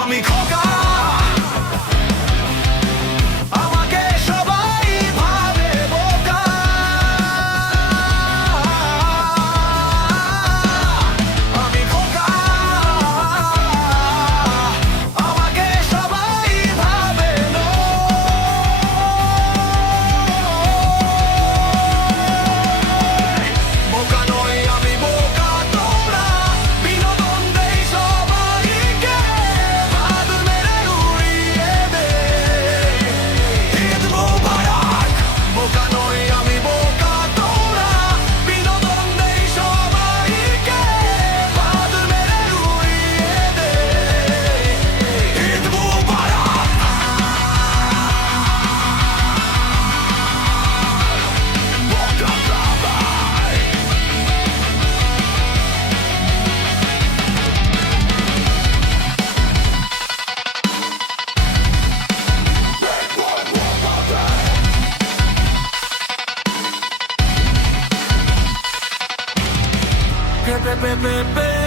আমি খোকা আমাকে সবাই ভাবে বোকা আমি খোকা আমাকে সবাই ভাবে বোকা নই আমি বোকা তোমরা বিনোদন দেই সবাইকে বাদ মেরে উড়িয়ে দে ঈদ মোবারক বোকা নই আমি বোকা তোমরা বিনোদন দেই সবাইকে বাদ মেরে উড়িয়ে দে ঈদ মোবারক বোকা সবাই Pepe, pepe, pepe.